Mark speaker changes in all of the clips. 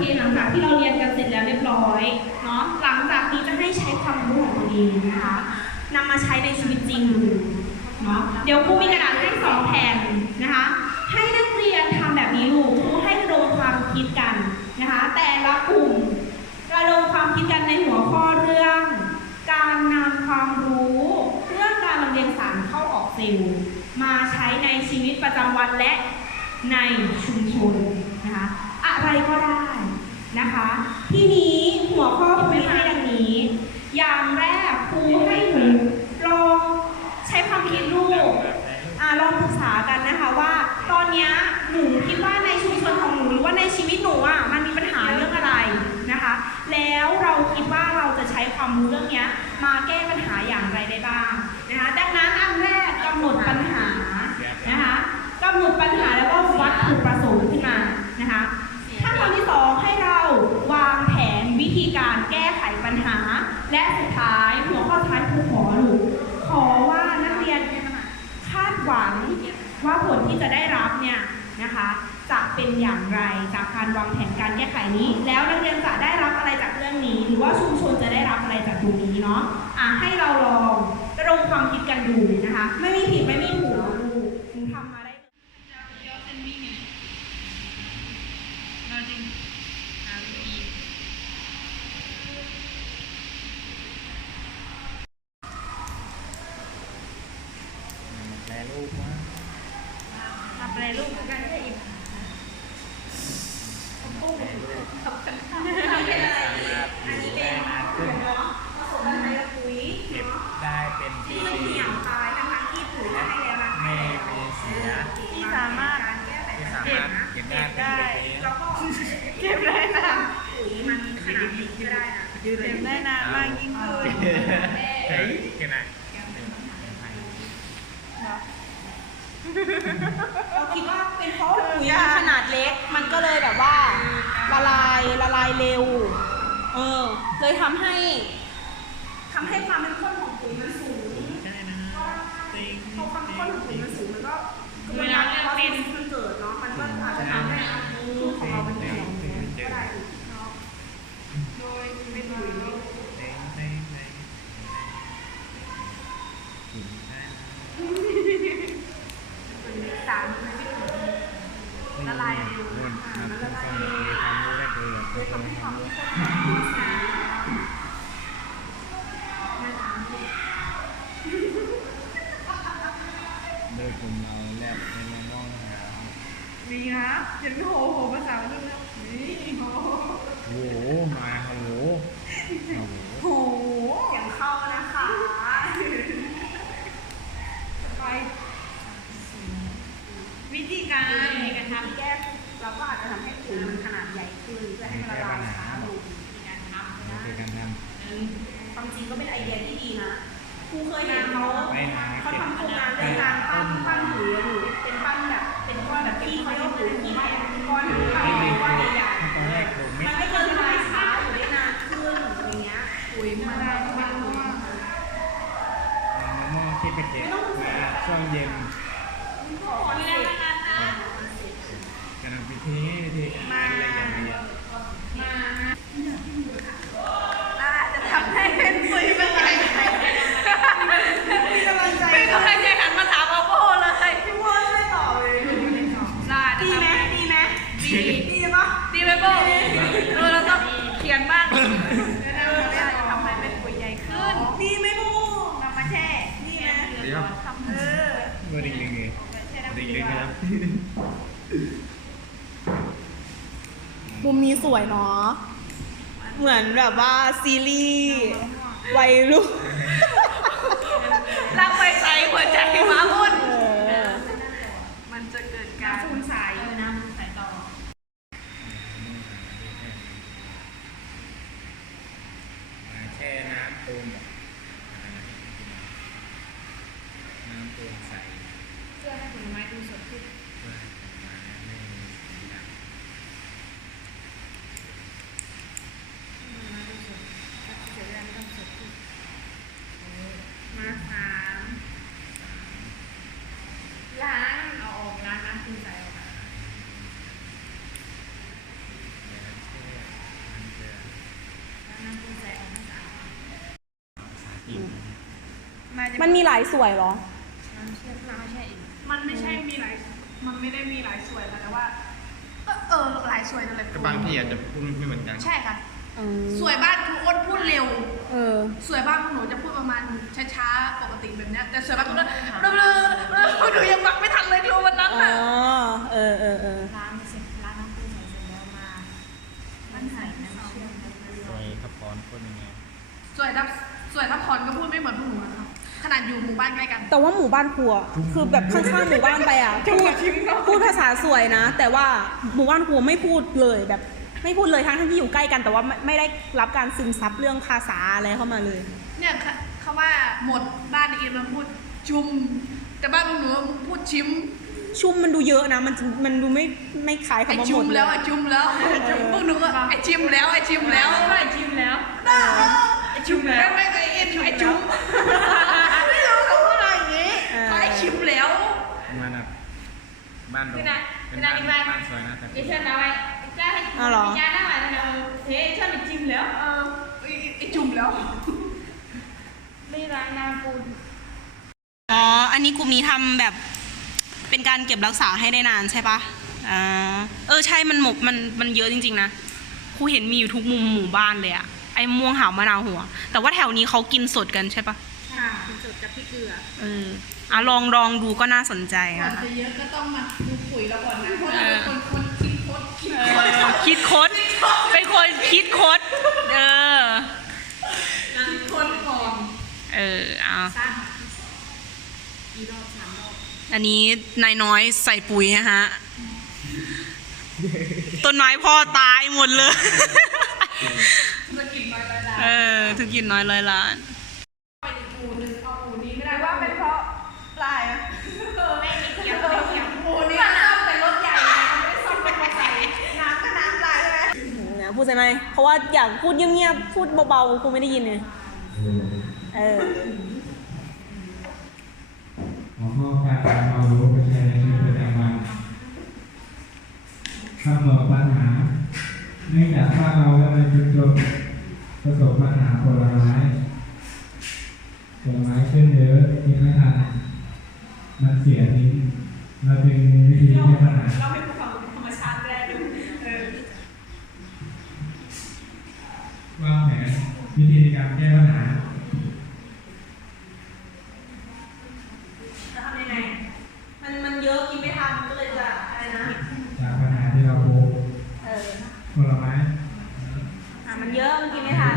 Speaker 1: เคหลังจากที่เราเรียนกันเสร็จแล้วเรียบร้อยเนาะหลังจากนี้จะให้ใช้ความรู้ของตัวเองนะคะนำมาใช้ในชีวิตจริงดูเนาะเดี๋ยวครูมีกระดาษให้สองแผ่นนะคะให้นักเรียนทำแบบนี้ลูกครูให้ระดมความคิดกันนะคะแต่ละกลุ่มระดมความคิดกันในหัวข้อเรื่อง การนำความรู้เรื่องการลำเลียงสารเข้าออกเซลล์มาใช้ในชีวิตประจำวันและในชุมชนนะคะอะไรก็ได้ นะคะ ที่นี้หัวข้อครูให้ดังนี้ อย่างแรกครูให้หนูลองใช้ความคิดลูกอ่าลองปรึกษากันนะคะว่า ตอนนี้หนูคิดว่าในชุมชนของหนูหรือว่าในชีวิตหนูอะมันมีปัญหาเรื่องอะไรนะคะ แล้วเราคิดว่าเราจะใช้ความรู้เรื่องเนี้ ผลที่จะได้รับเนี่ยนะคะจะเป็นอย่างไรจากการวางแผนการแก้ไขนี้ แล้วนักเรียนจะได้รับอะไรจากเรื่องนี้ หรือว่าชุมชนจะได้รับอะไรจากตรงนี้เนาะอะให้เราลองระดมความคิดกันดูนะคะ ไม่มีผิดไม่มีถูกนะลูกหนูทำมาได้เลย
Speaker 2: เดี๋ยวเซนวิ่งไงเราจึงหาวิธี
Speaker 3: แปลรูปว่า
Speaker 2: ทำอะไรลูกกันได้อีก
Speaker 3: แปลรูป
Speaker 1: ทำเป็นอะไรดีอันนี้เป็นปุ๋ยเนาะผสมกันในปุ๋ย
Speaker 3: เก็บ
Speaker 1: เนาะ
Speaker 3: ได้เป็นปี
Speaker 1: ที่มันเหี่ยวตายทั้งๆที่ปุ๋ยได้แล้วนะ
Speaker 3: ไม่มีเสีย
Speaker 2: ที่สามารถ
Speaker 1: การแก้ไข
Speaker 3: ที่
Speaker 1: ปัญ
Speaker 3: สา
Speaker 1: หา
Speaker 3: มารถเก็บได้เป็นปี
Speaker 1: แล้วก็
Speaker 2: เก็บได้นาน
Speaker 1: ปุ๋ยมันขนาดนี้ก็ได้นะ
Speaker 2: เก็บได้นานมากยิ่งขึ้น
Speaker 3: เฮ้ยกันไหน
Speaker 1: เราคิดว่าเป็นเพราะปุ๋ยมันขนาดเล็ก มันก็เลยแบบว่าละลายละลายเร็ว เออ เลยทำให้ทำให้ความเป็นข้นของปุ๋ยมันสูง
Speaker 3: ใช่นะ
Speaker 1: พอความข้นของปุ๋ยมันสูงมันก็กระบวนการเพราะมันเกิดเนาะ มันก็อาจจะทำให้ลูกของเราเป็นแข็งก็ได้เนาะ
Speaker 2: โดยเป็นปุ๋ย
Speaker 3: เด้งเด้งเด้งกินได้
Speaker 1: สารมันไม่ถึงละลายเร็วอ่า
Speaker 3: มัน
Speaker 1: ละลาย
Speaker 3: มี
Speaker 1: เร็ว
Speaker 3: ความรู้ได้เลย
Speaker 1: ทำให้ความ
Speaker 3: รู้
Speaker 1: ข้นของปุ๋ยสูง
Speaker 3: โดยกลุ่มเราแลบในน้องหา
Speaker 2: มีนะเห็นโหโหภาษาลูกแล้วนี่โห
Speaker 3: โอ้โหมาโหโห
Speaker 2: โห
Speaker 1: อย่างเข้านะคะ
Speaker 2: ไปวิธีการ
Speaker 1: ในการทำแก้เราก็อาจจะทำให้ปุ๋ยมันขนาดใหญ่ขึ้นเพื่อให้มันละลายช้าลงในการทำ
Speaker 3: นี่
Speaker 1: นะ
Speaker 3: คือการท
Speaker 1: ความจริง ก็เป็นไอเดียที่ดีนะครูเคยเห็นเขาำ
Speaker 3: ไปหา
Speaker 1: เขา
Speaker 3: เก็บ
Speaker 1: ทำโครงงานด้วยการปั้นปั้นปุ๋ยอะดูเป็นปั้นแบบเป็นก้อนแบบที่เขาเรียกว่าปุ๋ยที่แห้งก้อนก้อนก้อนใหญ่
Speaker 3: ตอนแรกผม
Speaker 1: ๆ
Speaker 3: ไม่
Speaker 1: มันไม่เกินละลายช้าอยู่ได้นานขึ้นอย่างเงี้ย
Speaker 2: ปุ๋ยมาได้ทุกวันเพราะว่า
Speaker 3: มะม่วงที่ไปเก็บช่วงเย็น
Speaker 2: ไม่ได้นานนะ
Speaker 3: กำลังพิธีพิธีการอะไรอย่างเงี้ย
Speaker 2: มานะ
Speaker 1: น่าจะทำให้เป็นปุ๋ยมันใหญ่มีกำลังใจ
Speaker 2: เป็นกำลังใจหันมาถามอาโบเลย
Speaker 1: พี่วอนช่วยตอบเลย
Speaker 2: ได้
Speaker 1: ดีไหมดีไหม
Speaker 2: ดี
Speaker 1: ปะ
Speaker 2: ดีไหมโบเออเราต้องเขียนบ้างเออจะทำให้เป็นปุ๋ยใหญ่ขึ้น
Speaker 1: ดีไหมบู
Speaker 2: นำมาแช่
Speaker 1: ดีไหม
Speaker 3: เดี๋ยว
Speaker 1: เออ
Speaker 3: มาดิ่งดิ่งเลยดิ่งดิ่งนะครับ
Speaker 1: มุมนี้สวยเนาะ เหมือนแบบว่าซีรีส์วัยรุ่น
Speaker 2: รักไปใส่หัวใจมาวุ่น
Speaker 1: เออ
Speaker 2: มันจะเกิดการฟูนสายอยู่นะฟูนสายต่อ
Speaker 3: มาแช่น้ำตูมแบบน้ำตูมใส
Speaker 2: เพื่อให้ผลไม้ดูสดขึ้น
Speaker 3: เพื่อให้มาไม่มีสีดำ
Speaker 2: ผลไม้ดูสดก็เสียเวลาไม่ต้องสดขึ้นมาสามล้างเอาออกล้างน้ำฟูนสายออก จะ
Speaker 1: มันมีหลายสวยเหรอ
Speaker 2: น้ำเชื่อมน้ำแช่อีก
Speaker 4: มันไม่ใช่มีหลาย มันไม่ได้มีหลายส่วนค่ะแต่ว่าเออเออหลายส่วนเลย
Speaker 5: ก็บางที่อาจจะพูดไม่เหมือนกัน
Speaker 4: ใช่ค่ะ
Speaker 1: อืม
Speaker 4: สวยบ้านครูอ้นพูดเร็ว
Speaker 1: เออ
Speaker 4: สวยบ้านพวกหนูจะพูดประมาณช้าๆ ปกติแบบเนี้ย แต่สวยบ้านครูอ้นเบลอๆเบลอๆหนูยังฟังไม่ทันเลยครูวันนั้น
Speaker 1: อ๋อ
Speaker 4: น่ะ
Speaker 1: เออเออเออ
Speaker 2: ล้างเสร็จล้างน้ำปูใส่เสร็จแล้วมามันใส่น้ำเชื่อมแล้วก็
Speaker 5: ซอยทับพรพูดยังไง
Speaker 4: สวยทับสวยทับพรก็พูดไม่เหมือนพวกหนูอะค่ะ ขนาดอยู่หมู่บ้านใกล้กัน
Speaker 1: แต่ว่าหมู่บ้านครัว คือแบบข้างๆหมู่บ้านไปอะพูดพูดภาษาสวยนะ แต่ว่าหมู่บ้านครัวไม่พูดเลยแบบ ไม่พูดเลยทั้งทั้งที่อยู่ใกล้กันแต่ว่าไม่ไม่ได้รับการซึมซับเรื่องภาษาอะไรเข้ามาเลย
Speaker 4: เนี่ยค่ะเขาว่าหมดบ้านอีกมันพูดชุม แต่บ้านพวกหนูพูดชิม
Speaker 1: ชุ่มมันดูเยอะนะ มันจะมันดูไม่ไม่คล้าย
Speaker 4: ไอ
Speaker 1: คำว่าห
Speaker 4: ชุ
Speaker 1: ม
Speaker 4: ม
Speaker 1: ดเล
Speaker 4: แล้ว
Speaker 1: ย
Speaker 4: ไอชุมแล้วพวกหนูก็ไอชิมแล้วไอชิมแล้ว
Speaker 2: ไม่ชิมแล้ว
Speaker 4: ไอชุมแล้ว ไม่ไอเอ็นไอชุม ชิมแล้ว
Speaker 5: ประมาณแบบบ้านเรา
Speaker 2: คือนะ
Speaker 5: เป็
Speaker 2: คื
Speaker 5: น
Speaker 2: อนะ
Speaker 5: บ้าน
Speaker 2: อีกบ้าน
Speaker 5: บ้านสวยนะแต่
Speaker 2: ไอ้เชื่อมเอาไว้จ้าให้
Speaker 1: อ้าวเหรอ
Speaker 2: จ้าหน้าหวานแล้วเฮ้ยเชื่อมไปจิ้มแล้ว
Speaker 4: เออไอ้ไอจุ่มแล้ว
Speaker 2: ไม่ล้างน้ำปู
Speaker 1: อ๋อ อันนี้กลุ่มนี้ทำแบบเป็นการเก็บรักษาให้ได้นานใช่ปะอ่าเออใช่มันหมกมันมันเยอะจริง ๆ นะครูเห็นมีอยู่ทุกมุมหมู่บ้านเลยอะไอ้ม่วงหาวมะนาวหัว แต่ว่าแถวนี้เขากินสดกันใช่ปะ
Speaker 2: ค่ะกินสดกับพริกเกลือ
Speaker 1: เอออะลองลองดูก็น่าสนใจ
Speaker 4: ก่อน
Speaker 1: นะคะ
Speaker 4: จะเยอะก็ต้องมาดูปุ๋ยเราก่อนนะเพราะเราเป็นคนคนคิดโคตรคิด
Speaker 1: เอ
Speaker 4: โคตร
Speaker 1: อคิดคดเป็นคนคิดคดเออ
Speaker 4: คิดคนก่อน
Speaker 1: เออเอา
Speaker 2: สั้นกี่รอบสามรอบ
Speaker 1: อันนี้นายน้อยใส่ปุ๋ยนะฮะ ต้นไม้พ่อตายหมดเลย
Speaker 4: ธุรกิจน้อยรายได้
Speaker 1: เออธุรกิจน้อยร้อยล้าน
Speaker 4: ใช่ไหม
Speaker 1: เพราะว่าอยากพูดเงียบๆพูดเบาๆคงไม่ได้ยินเลยเออ
Speaker 3: หัวข้อการการความรู้ไปใช้ในชีวิตประจำวันกำหนดปัญหาเนื่องจากถ้าเราและในชุมชนประสบปัญหาผลไม้ผลไม้ขึ้นเยอะกินไม่ทันมันเสียทิ้งเราจึงมีวิธีแก้ปัญหา วิธีการแก้ปัญหา
Speaker 1: จะทำยังไง มันมันเยอะกินไม่ทันก็เลยจะอะไรนะ
Speaker 3: จากปัญหาที่เราพบ
Speaker 1: เออ
Speaker 3: ผลไม้
Speaker 1: อะมันเยอะมันกินไม่ทัน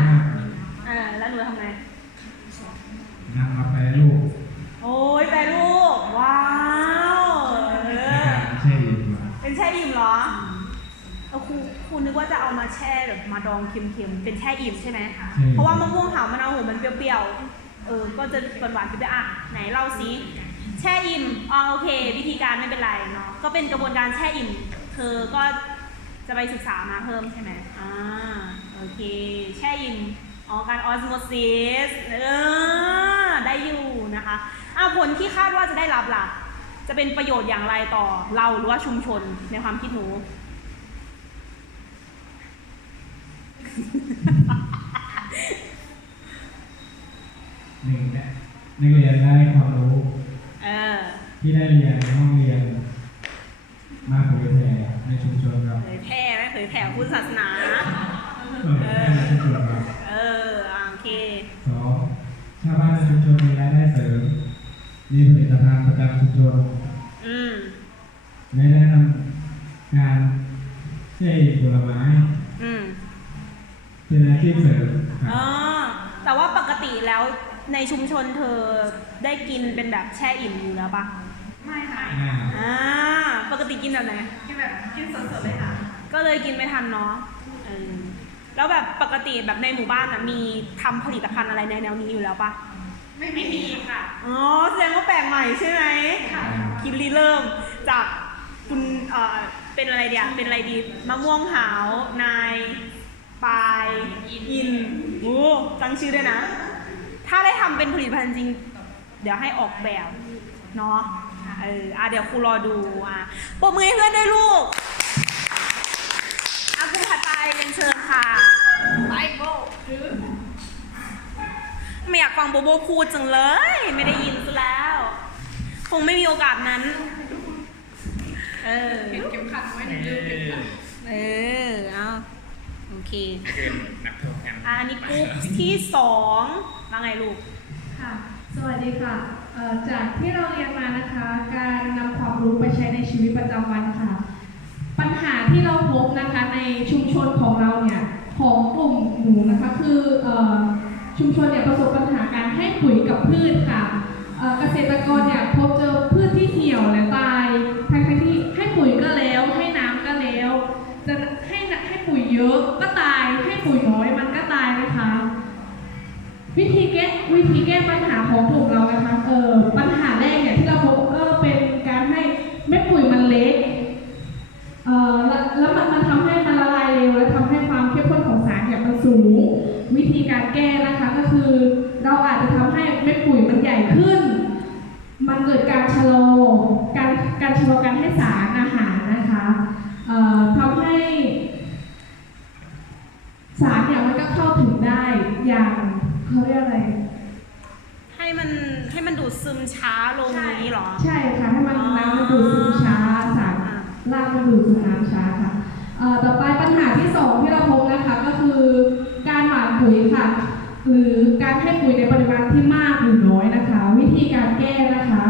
Speaker 1: เออแล้วหนูทำไง
Speaker 3: นำมาแปรรูป
Speaker 1: โอ้ยแปรรูปว้าว เอ
Speaker 3: ใน
Speaker 1: อ
Speaker 3: การแช่อิ่ม
Speaker 1: เป็นแช่อิ่มเหรอเออครูครูนึกว่าจะเอามาแช่แบบมาดองเค็มๆ เป็นแช่อิ่มใช่ไหม เพราะว่ามะม่วงหาวมะนาวโหมันเปรี้ยวๆ เออ ก็จะหวานๆเปรี้ยวอะ ไหนเล่าซิแช่อิ่มอ๋อโอเค วิธีการไม่เป็นไรเนาะ ก็เป็นกระบวนการแช่อิ่ม เธอก็จะไปศึกษามาเพิ่มใช่ไหมอ่า โอเค แช่อิ่ม อ๋อ การออสโมซิส เออ ได้อยู่นะคะอะผลที่คาดว่าจะได้รับล่ะ จะเป็นประโยชน์อย่างไรต่อเราหรือว่าชุมชนในความคิดหนู
Speaker 3: หนึ่งเนี่ยนักเรียนได้ความรู้
Speaker 1: เออ
Speaker 3: ที่ได้เรียนในห้องเรียน มาเผยแผ่ในชุมชนครับ
Speaker 1: เผยแพร่ไหมเผยแผ่พุทธศาสนา
Speaker 3: เผยแพร่ในชุมชนครับ
Speaker 1: เอออะโอเค
Speaker 3: สองชาวบ้านในชุมชนมีรายได้เสริม มีผลิตภัณฑ์ประจำชุมชน
Speaker 1: อืม
Speaker 3: และได้นำงานเช่ผลไม้
Speaker 1: อืม
Speaker 3: เป็นอาชีพเสริมค
Speaker 1: อ๋
Speaker 3: รั
Speaker 1: อบแต่ว่าปกติแล้ว ในชุมชนเธอได้กินเป็นแบบแช่อิ่มอยู่แล้วปะ
Speaker 4: ไม่ค่ะ
Speaker 3: ง่ายครับ
Speaker 1: อ่าปกติกินแบบไหน
Speaker 4: กินแบบกินสดๆเลยค่ะ
Speaker 1: ก็เลยกินไม่ทันเนาะเออแล้วแบบปกติแบบในหมู่บ้านอะมีทำผลิตภัณฑ์อะไรในแนวนี้อยู่แล้วปะ
Speaker 4: ไม่ไม่มีค่ะ
Speaker 1: อ๋อแสดงว่าแปลกใหม่ใช่ไหม
Speaker 4: ค่ะ
Speaker 1: คิดรีเริ่มจากคุณเอ่อเป็นอะไรเดียวเป็นอะไรดีมะม่วงหาวนายปายอินโอ้ตั้งชื่อด้วยนะ ถ้าได้ทำเป็นผลิตภัณฑ์จริง เดี๋ยวให้ออกแบบเนาะเอออะเดี๋ยวครูรอดูอะปรบมือให้เพื่อนด้วยลูกอะครูถัดไปเรียนเชิญค่ะ
Speaker 4: ไปโบคือ
Speaker 1: ไม่อยากฟังโบโบพูดจังเลย ไม่ได้ยินซะแล้ว คงไม่มีโอกาสนั้น เออ
Speaker 6: เห็นเข็มขัดไว้หนึ่งลืมเข็มขัด
Speaker 1: เออเอา โอเค
Speaker 3: เกมนักโทษแทน
Speaker 1: อะอันนี้กรุ๊ปที่สองว่าไงลูก
Speaker 4: ค่ะ สวัสดีค่ะเอ่อจากที่เราเรียนมานะคะ การนำความรู้ไปใช้ในชีวิตประจำวันค่ะ ปัญหาที่เราพบนะคะในชุมชนของเราเนี่ยของกลุ่มหนูนะคะคือเอ่อชุมชนเนี่ยประสบปัญหาการให้ปุ๋ยกับพืชค่ะเอ่อเกษตรกรเนี่ยพบเจอพืชที่เหี่ยวและตายทั้งๆที่ให้ปุ๋ยก็แล้วให้น้ำก็แล้ว จะให้ให้ปุ๋ยเยอะก็ตายให้ปุ๋ยน้อยมันก็ตายนะคะ วิธีแก้ วิธีแก้ปัญหาของกลุ่มเรานะคะเอ่อปัญหาแรกเนี่ยที่เราพบก็เป็นการให้เม็ดปุ๋ยมันเล็กเออแล้วแล้วมันมันทำให้มันละลายเร็วและทำให้ความเข้มข้นของสารเนี่ยมันสูง วิธีการแก้นะคะก็คือ เราอาจจะทำให้เม็ดปุ๋ยมันใหญ่ขึ้น มันเกิดการชะลอการการชะลอการให้สารอาหารนะคะเอ่อทำให้ สารเนี่ยมันก็เข้าถึงได้อย่างเขาเรียกอะไร
Speaker 1: ให้มันให้มันดูดซึมช้าล งนี้เหรอ
Speaker 4: ใช่ค่ะ ให้มันน้ำมันดูดซึมช้าสารรากมันดูดซึมน้ำช้าค่ะเอ่อต่อไปปัญหาที่สองที่เราพบนะคะก็คือ การหว่านปุ๋ยค่ะ หรือการให้ปุ๋ยในปริมาณที่มากหรือน้อยนะคะ วิธีการแก้นะคะ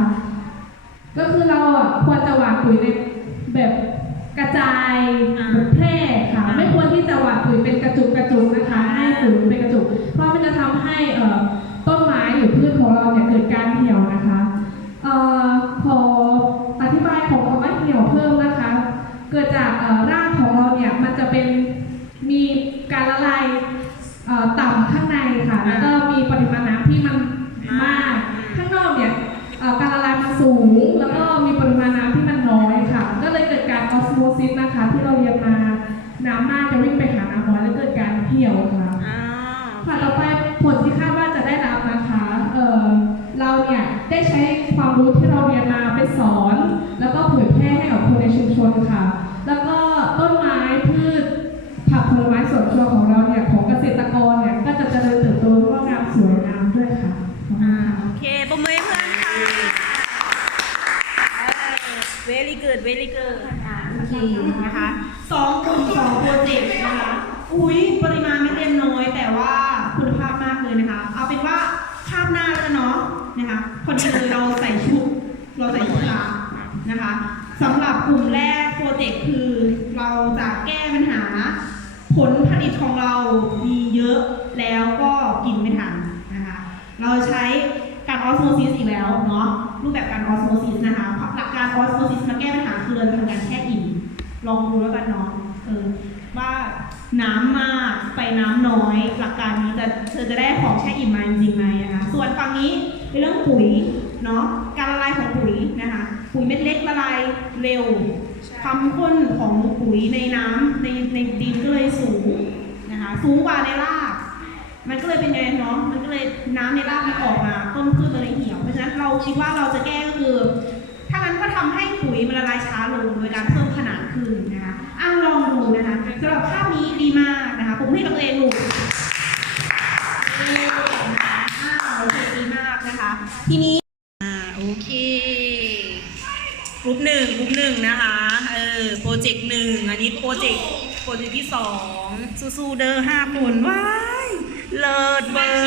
Speaker 4: ก็คือเราอะควรจะหว่านปุ๋ยในแบบกระจาย
Speaker 1: อ่า
Speaker 4: แบบแพร่ค่ะ ไม่ควรที่จะหว่านปุ๋ยเป็นกระจุกกระจุกนะคะ ให้ปุ๋ยเป็นกระจุก เพราะมันจะทำให้เอ่อต้นไม้หรือพืชของเราเนี่ยเกิดการเหี่ยวนะคะ เกิดจากเอ่อรากของเราเนี่ยมันจะเป็นมีการละลายเอ่อต่ำข้างในค่ะแล้วก็มีปริมาณน้ำที่มันมาก ข้างนอกเนี่ยเอ่อการละลายมันสูง แล้วก็มีปริมาณน้ำที่มันน้อยค่ะ ก็เลยเกิดการออสโมซิสนะคะ ที่เราเรียนมาน้ำมากจะวิ่งไปหาน้ำน้อยแล้วเกิดการเหี่ยวค่ะ
Speaker 1: อ่า
Speaker 4: ค่ะต่อไปผลที่คาดว่าจะได้รับนะคะเอ่อเราเนี่ยได้ใช้ความรู้ที่เราเรียนมาไปสอน แล้วก็เผยแพร่ให้กับคนในชุมชนค่ะ แล้วก็ต้นไม้พืชผักผลไม้สวนครัวของเราเนี่ยของเกษตรกรเนี่ยก็จะเจริญเติบโตงอกงามสวยงามด้วยค่ะขอบคุณ
Speaker 1: อ่า
Speaker 4: ค่ะ
Speaker 1: โอเคปรบมือให้เพื่อนค่ะเว ลี่เกิดเวลี่เกิดโอเคนะคะสองกลุ่มสองโปรเจกต์นะคะอุ้ยปริมาณไม่เต็มน้อย แต่ว่าคุณภาพมากเลยนะคะ เอาเป็นว่าภาพหน้าแล้วกันเนาะนะคะพอดีเลยเราใส่ชุดเราใส่ชุดลานะคะสำหรับกลุ่มแรกโปรเจกต์คือเราจะแก้ปัญหา ผลผลิตของเรามีเยอะแล้วก็กินไม่ทันนะคะ เราใช้การออสโมซิสอีกแล้วเนาะรูปแบบการออสโมซิสนะคะหลักการอสโมซิสมาแก้ปัญหาคือเราจะทำการแช่อิ่มลองดูแล้วกันเนาะเออว่าน้ำมากไปน้ำน้อย หลักการนี้จะเธอจะได้ของแช่อิ่มมาจริงไหมนะคะส่วนฝั่งนี้เป็นเรื่องปุ๋ยเนาะการละลายของปุ๋ยนะคะปุ๋ยเม็ดเล็กละลายเร็วความข้นของปุ๋ยในน้ำในในดินก็เลยสูงนะคะสูงกว่าในรากมันก็เลยเป็นไงเนาะมันก็เลยน้ำในรากมันออกมาต้นพืชมันเลยเหี่ยวเพราะฉะนั้นเราคิดว่าเราจะแก้ก็คือ งั้นก็ทำให้ปุ๋ยมันละลายช้าลงโดยการเพิ่มขนาดขึ้นนะคะอ้าวลองดูนะคะสำหรับภาพนี้ดีมากนะคะผมให้กับตัวเองดูอ้าวโอเคดีมากนะคะ ทีนี้อ่าโอเคกลุ่มหนึ่งกลุ่มหนึ่งนะคะเออโปรเจกต์หนึ่งอันนี้โปรเจกต์โปรเจกต์ที่สองสู้ๆเด้อห้าคนว้ายเลิศเบอร์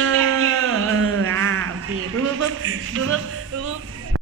Speaker 1: เอออ่าโอเคบปึ๊บปึ๊บปึ๊บปึ๊บ